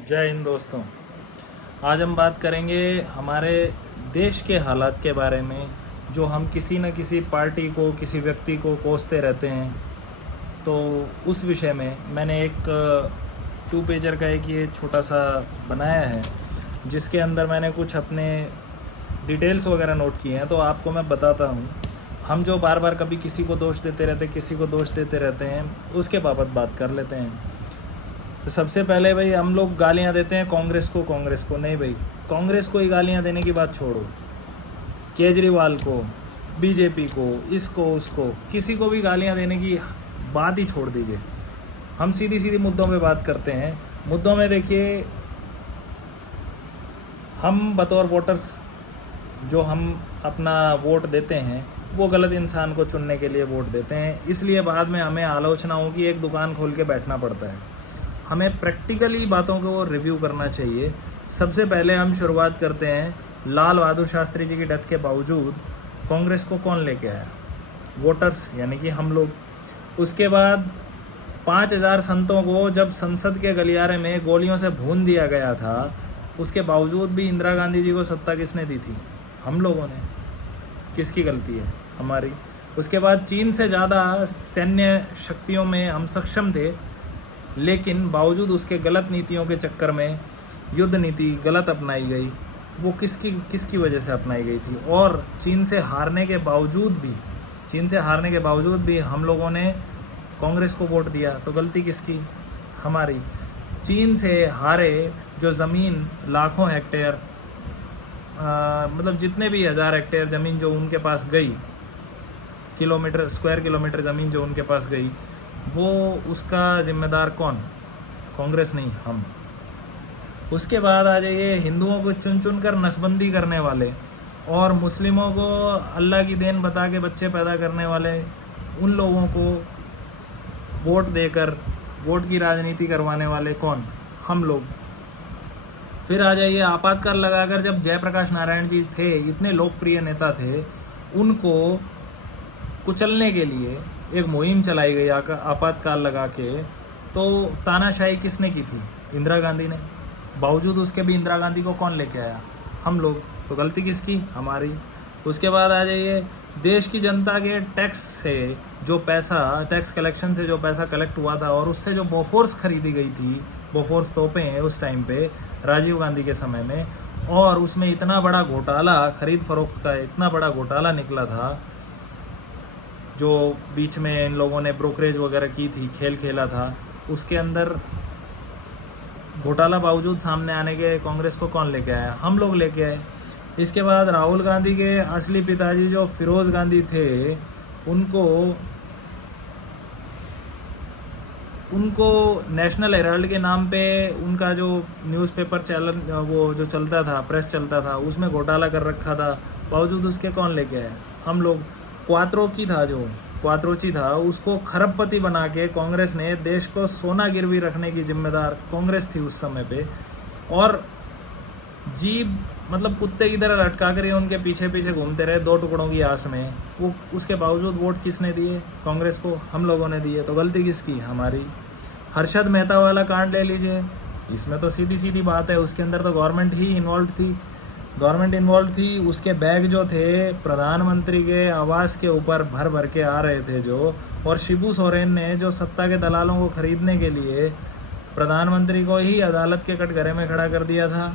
जय हिंद दोस्तों। आज हम बात करेंगे हमारे देश के हालात के बारे में, जो हम किसी न किसी पार्टी को, किसी व्यक्ति को कोसते रहते हैं। तो उस विषय में मैंने एक 2 पेजर का एक ये छोटा सा बनाया है, जिसके अंदर मैंने कुछ अपने डिटेल्स वगैरह नोट किए हैं। तो आपको मैं बताता हूँ। हम जो बार बार कभी किसी को दोष देते रहते हैं, उसके बाबत बात कर लेते हैं। तो सबसे पहले भाई, हम लोग गालियां देते हैं कांग्रेस को नहीं भाई, कांग्रेस को ही गालियां देने की बात छोड़ो। केजरीवाल को, बीजेपी को, इसको उसको, किसी को भी गालियां देने की बात ही छोड़ दीजिए। हम सीधी सीधी मुद्दों पे बात करते हैं। मुद्दों में देखिए, हम बतौर वोटर्स जो हम अपना वोट देते हैं, वो गलत इंसान को चुनने के लिए वोट देते हैं। इसलिए बाद में हमें आलोचनाओं की एक दुकान खोल के बैठना पड़ता है। हमें प्रैक्टिकली बातों को रिव्यू करना चाहिए। सबसे पहले हम शुरुआत करते हैं, लाल बहादुर शास्त्री जी की डेथ के बावजूद कांग्रेस को कौन लेके आया? वोटर्स, यानी कि हम लोग। उसके बाद 5000 संतों को जब संसद के गलियारे में गोलियों से भून दिया गया था, उसके बावजूद भी इंदिरा गांधी जी को सत्ता किसने दी थी? हम लोगों ने। किसकी गलती है? हमारी। उसके बाद चीन से ज़्यादा सैन्य शक्तियों में हम सक्षम थे, लेकिन बावजूद उसके गलत नीतियों के चक्कर में युद्ध नीति गलत अपनाई गई। वो किसकी वजह से अपनाई गई थी? और चीन से हारने के बावजूद भी हम लोगों ने कांग्रेस को वोट दिया। तो गलती किसकी? हमारी। चीन से हारे जो ज़मीन लाखों हेक्टेयर, मतलब जितने भी 1000 हेक्टेयर ज़मीन जो उनके पास गई, स्क्वायर किलोमीटर ज़मीन जो उनके पास गई, वो उसका जिम्मेदार कौन? कांग्रेस नहीं, हम। उसके बाद आ जाइए, हिंदुओं को चुन चुन कर नसबंदी करने वाले और मुस्लिमों को अल्लाह की देन बता के बच्चे पैदा करने वाले, उन लोगों को वोट देकर वोट की राजनीति करवाने वाले कौन? हम लोग। फिर आ जाइए, आपातकाल लगाकर जब जयप्रकाश नारायण जी थे, इतने लोकप्रिय नेता थे, उनको कुचलने के लिए एक मुहिम चलाई गई आपातकाल लगा के। तो तानाशाही किसने की थी? इंदिरा गांधी ने। बावजूद उसके भी इंदिरा गांधी को कौन लेके आया? हम लोग। तो गलती किसकी? हमारी। उसके बाद आ जाइए, देश की जनता के टैक्स से जो पैसा, टैक्स कलेक्शन से जो पैसा कलेक्ट हुआ था, और उससे जो बोफोर्स खरीदी गई थी, बोफोर्स तोपें हैं उस टाइम पे राजीव गांधी के समय में, और उसमें इतना बड़ा घोटाला, खरीद फरोख्त का इतना बड़ा घोटाला निकला था, जो बीच में इन लोगों ने ब्रोकरेज वगैरह की थी, खेल खेला था, उसके अंदर घोटाला बावजूद सामने आने के कांग्रेस को कौन लेके आया? हम लोग लेके आए। इसके बाद राहुल गांधी के असली पिताजी जो फिरोज गांधी थे, उनको नेशनल हेराल्ड के नाम पे उनका जो न्यूज़पेपर चैनल वो जो चलता था, प्रेस चलता था, उसमें घोटाला कर रखा था। बावजूद उसके कौन लेके आए? हम लोग। क्वात्रोची था, उसको खरबपति बना के कांग्रेस ने देश को सोना गिरवी रखने की जिम्मेदार कांग्रेस थी उस समय पे। और जीप, मतलब कुत्ते की तरह लटका कर उनके पीछे पीछे घूमते रहे 2 टुकड़ों की आस में। वो उसके बावजूद वोट किसने दिए? कांग्रेस को। हम लोगों ने दिए। तो गलती किसकी? हमारी। हर्षद मेहता वाला कांड ले लीजिए, इसमें तो सीधी सीधी बात है, उसके अंदर तो गवर्नमेंट इन्वॉल्व थी। उसके बैग जो थे प्रधानमंत्री के आवास के ऊपर भर भर के आ रहे थे जो, और शिबू सोरेन ने जो सत्ता के दलालों को खरीदने के लिए प्रधानमंत्री को ही अदालत के कटघरे में खड़ा कर दिया था।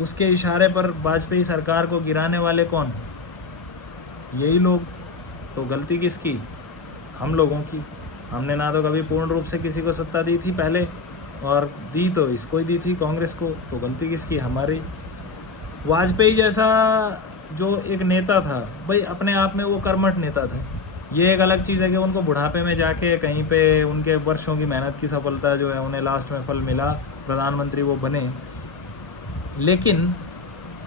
उसके इशारे पर वाजपेयी सरकार को गिराने वाले कौन? यही लोग। तो गलती किसकी? हम लोगों की। हमने ना तो कभी पूर्ण रूप से किसी को सत्ता दी थी पहले, और दी तो इसको ही दी थी, कांग्रेस को। तो गलती किसकी? हमारी। वाजपेयी जैसा जो एक नेता था, भाई अपने आप में वो कर्मठ नेता था। ये एक अलग चीज़ है कि उनको बुढ़ापे में जाके कहीं पे उनके वर्षों की मेहनत की सफलता जो है उन्हें लास्ट में फल मिला, प्रधानमंत्री वो बने। लेकिन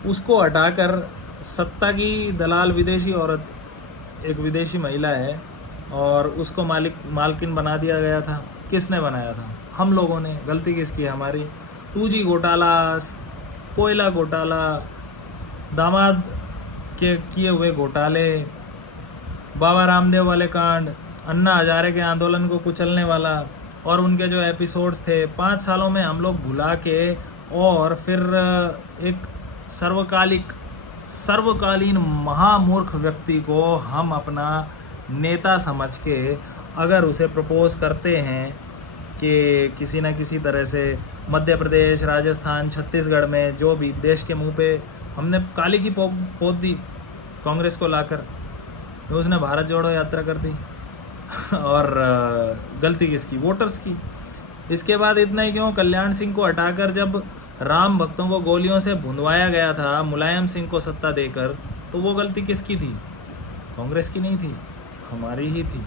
उसको हटाकर सत्ता की दलाल विदेशी औरत, एक विदेशी महिला है, और उसको मालकिन बना दिया गया था। किसने बनाया था? हम लोगों ने। गलती किसकी? हमारी। 2G घोटाला, कोयला घोटाला, दामाद के किए हुए घोटाले, बाबा रामदेव वाले कांड, अन्ना हजारे के आंदोलन को कुचलने वाला, और उनके जो एपिसोड्स थे 5 सालों में हम लोग भुला के और फिर एक सर्वकालीन महामूर्ख व्यक्ति को हम अपना नेता समझ के अगर उसे प्रपोज करते हैं कि किसी न किसी तरह से मध्य प्रदेश, राजस्थान, छत्तीसगढ़ में जो भी देश के मुंह पे हमने काली की पोत दी कांग्रेस को लाकर, तो उसने भारत जोड़ो यात्रा कर दी और गलती किसकी? वोटर्स की। इसके बाद इतना ही क्यों, कल्याण सिंह को हटाकर जब राम भक्तों को गोलियों से भुंदवाया गया था मुलायम सिंह को सत्ता देकर, तो वो गलती किसकी थी? कांग्रेस की नहीं थी, हमारी ही थी,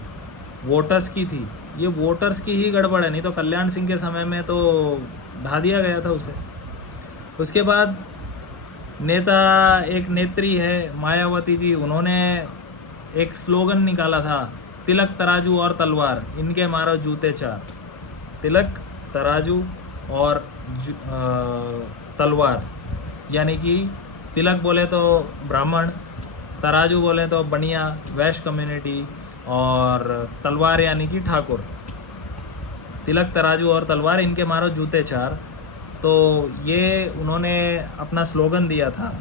वोटर्स की थी। ये वोटर्स की ही गड़बड़ है, नहीं तो कल्याण सिंह के समय में तो ढा दिया गया था उसे। उसके बाद एक नेत्री है मायावती जी, उन्होंने एक स्लोगन निकाला था, तिलक तराजू और तलवार, इनके मारो जूते चार। तिलक, तराजू और तलवार, यानी कि तिलक बोले तो ब्राह्मण, तराजू बोले तो बनिया वैश्य कम्युनिटी, और तलवार यानी कि ठाकुर। तिलक, तराजू और तलवार, इनके मारो जूते चार। तो ये उन्होंने अपना स्लोगन दिया था।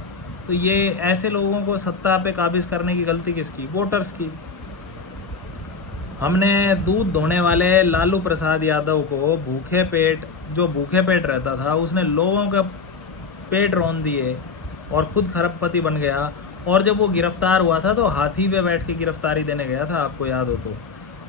तो ये ऐसे लोगों को सत्ता पे काबिज करने की गलती किसकी? वोटर्स की। हमने दूध धोने वाले लालू प्रसाद यादव को भूखे पेट रहता था, उसने लोगों का पेट रौंद दिए और खुद खरबपति बन गया। और जब वो गिरफ्तार हुआ था तो हाथी पे बैठ के गिरफ्तारी देने गया था, आपको याद हो तो।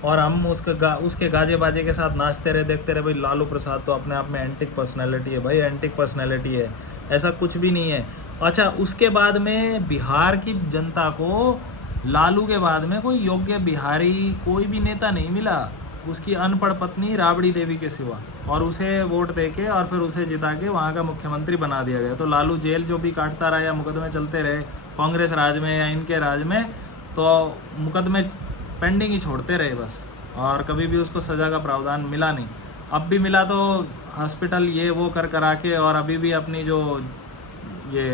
और हम उसके गाजे बाजे के साथ नाचते रहे, देखते रहे। भाई लालू प्रसाद तो अपने आप में एंटिक पर्सनैलिटी है, भाई एंटिक पर्सनैलिटी है, ऐसा कुछ भी नहीं है। अच्छा, उसके बाद में बिहार की जनता को लालू के बाद में कोई योग्य बिहारी कोई भी नेता नहीं मिला, उसकी अनपढ़ पत्नी राबड़ी देवी के सिवा, और उसे वोट देके और फिर उसे जिता के वहाँ का मुख्यमंत्री बना दिया गया। तो लालू जेल जो भी काटता रहा या मुकदमे चलते रहे कांग्रेस राज में या इनके राज में, तो मुकदमे पेंडिंग ही छोड़ते रहे बस, और कभी भी उसको सज़ा का प्रावधान मिला नहीं। अब भी मिला तो हॉस्पिटल ये वो करा के, और अभी भी अपनी जो ये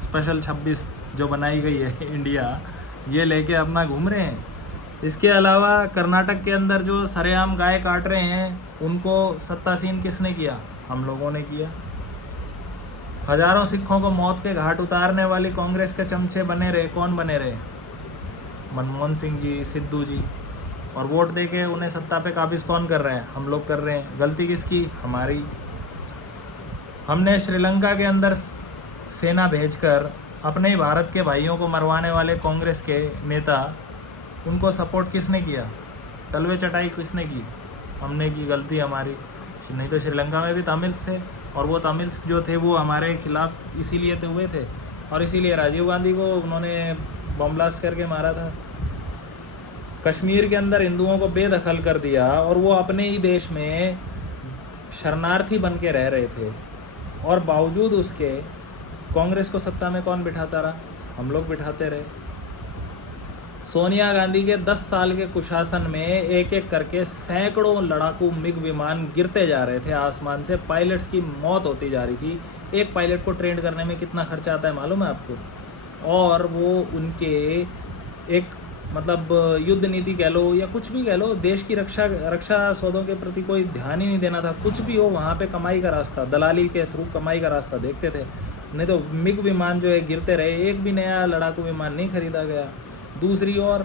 स्पेशल 26 जो बनाई गई है इंडिया, ये लेके अपना घूम रहे हैं। इसके अलावा कर्नाटक के अंदर जो सरेआम गाय काट रहे हैं, उनको सत्तासीन किसने किया? हम लोगों ने किया। हजारों सिखों को मौत के घाट उतारने वाली कांग्रेस के चमचे बने रहे। कौन बने रहे? मनमोहन सिंह जी, सिद्धू जी। और वोट देके उन्हें सत्ता पे काबिज कौन कर रहे हैं? हम लोग कर रहे हैं। गलती किसकी? हमारी। हमने श्रीलंका के अंदर सेना भेजकर अपने ही भारत के भाइयों को मरवाने वाले कांग्रेस के नेता, उनको सपोर्ट किसने किया? तलवे चटाई किसने की? हमने की। गलती हमारी। नहीं तो श्रीलंका में भी तमिल्स थे, और वो तमिल्स जो थे वो हमारे खिलाफ इसीलिए तो हुए थे, और इसीलिए राजीव गांधी को उन्होंने बम ब्लास्ट करके मारा था। कश्मीर के अंदर हिंदुओं को बेदखल कर दिया, और वो अपने ही देश में शरणार्थी बन के रह रहे थे, और बावजूद उसके कांग्रेस को सत्ता में कौन बिठाता रहा? हम लोग बिठाते रहे। सोनिया गांधी के 10 साल के कुशासन में एक एक करके सैकड़ों लड़ाकू मिग विमान गिरते जा रहे थे आसमान से, पायलट्स की मौत होती जा रही थी। एक पायलट को ट्रेन करने में कितना खर्चा आता है मालूम है आपको? और वो उनके एक मतलब युद्ध नीति कह लो या कुछ भी कह लो, देश की रक्षा सौदों के प्रति कोई ध्यान ही नहीं देना था। कुछ भी हो, वहाँ पे कमाई का रास्ता, दलाली के थ्रू कमाई का रास्ता देखते थे। नहीं तो मिग विमान जो है गिरते रहे, एक भी नया लड़ाकू विमान नहीं खरीदा गया। दूसरी ओर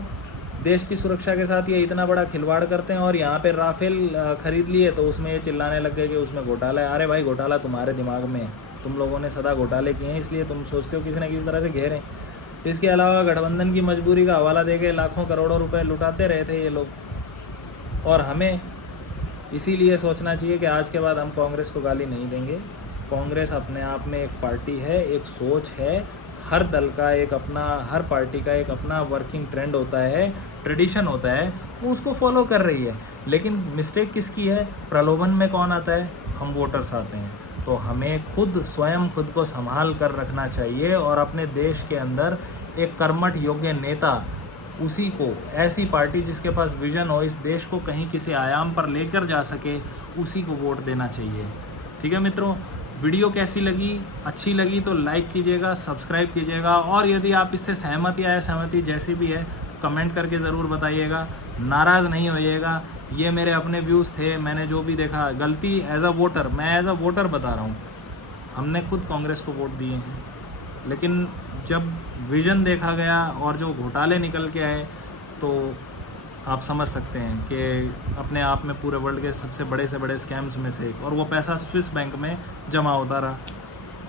देश की सुरक्षा के साथ ये इतना बड़ा खिलवाड़ करते हैं, और यहाँ पे राफेल खरीद लिए तो उसमें ये चिल्लाने लग गए कि उसमें घोटाला है। अरे भाई, घोटाला तुम्हारे दिमाग में है, तुम लोगों ने सदा घोटाले किए हैं, इसलिए तुम सोचते हो किसी न किसी तरह से घेरें। इसके अलावा गठबंधन की मजबूरी का हवाला देके लाखों करोड़ों रुपए लुटाते रहे थे ये लोग। और हमें इसीलिए सोचना चाहिए कि आज के बाद हम कांग्रेस को गाली नहीं देंगे। कांग्रेस अपने आप में एक पार्टी है, एक सोच है। हर दल का एक अपना, हर पार्टी का एक अपना वर्किंग ट्रेंड होता है, ट्रेडिशन होता है, वो उसको फॉलो कर रही है। लेकिन मिस्टेक किसकी है? प्रलोभन में कौन आता है? हम वोटर्स आते हैं। तो हमें स्वयं खुद को संभाल कर रखना चाहिए, और अपने देश के अंदर एक कर्मठ योग्य नेता, उसी को, ऐसी पार्टी जिसके पास विजन हो, इस देश को कहीं किसी आयाम पर लेकर जा सके, उसी को वोट देना चाहिए। ठीक है मित्रों, वीडियो कैसी लगी? अच्छी लगी तो लाइक कीजिएगा, सब्सक्राइब कीजिएगा, और यदि आप इससे सहमत या असहमति जैसी भी है कमेंट करके ज़रूर बताइएगा। नाराज़ नहीं होइएगा, ये मेरे अपने व्यूज़ थे, मैंने जो भी देखा गलती एज अ वोटर, मैं एज अ वोटर बता रहा हूँ, हमने खुद कांग्रेस को वोट दिए हैं। लेकिन जब विज़न देखा गया और जो घोटाले निकल के आए तो आप समझ सकते हैं कि अपने आप में पूरे वर्ल्ड के सबसे बड़े से बड़े स्कैम्स में से एक, और वो पैसा स्विस बैंक में जमा होता रहा।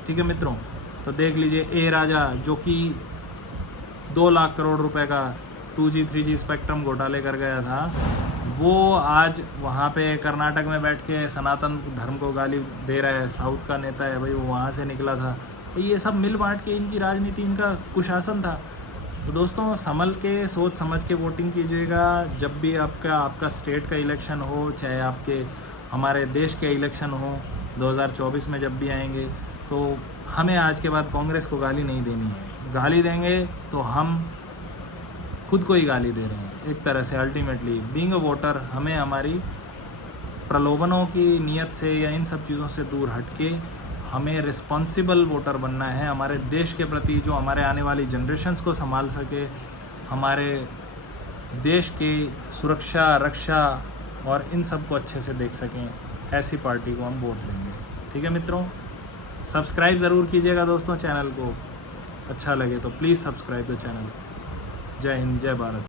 ठीक है मित्रों, तो देख लीजिए ए राजा जो कि 2 लाख करोड़ रुपए का 2G 3G स्पेक्ट्रम घोटाले कर गया था, वो आज वहाँ पे कर्नाटक में बैठ के सनातन धर्म को गाली दे रहा है। साउथ का नेता है भाई, वो वहाँ से निकला था। तो ये सब मिल बांट के इनकी राजनीति, इनका कुशासन था। तो दोस्तों संभल के, सोच समझ के वोटिंग कीजिएगा। जब भी आपका स्टेट का इलेक्शन हो, चाहे आपके हमारे देश के इलेक्शन हो 2024 में जब भी आएंगे, तो हमें आज के बाद कांग्रेस को गाली नहीं देनी है। गाली देंगे तो हम खुद को ही गाली दे रहे हैं एक तरह से। अल्टीमेटली बीइंग अ वोटर, हमें हमारी प्रलोभनों की नीयत से या इन सब चीज़ों से दूर हट के हमें रिस्पॉन्सिबल वोटर बनना है, हमारे देश के प्रति, जो हमारे आने वाली जनरेशन्स को संभाल सके, हमारे देश की सुरक्षा, रक्षा और इन सब को अच्छे से देख सकें। ऐसी पार्टी को हम वोट देंगे। ठीक है मित्रों, सब्सक्राइब ज़रूर कीजिएगा दोस्तों चैनल को। अच्छा लगे तो प्लीज़ सब्सक्राइब द चैनल। जय हिंद, जय भारत।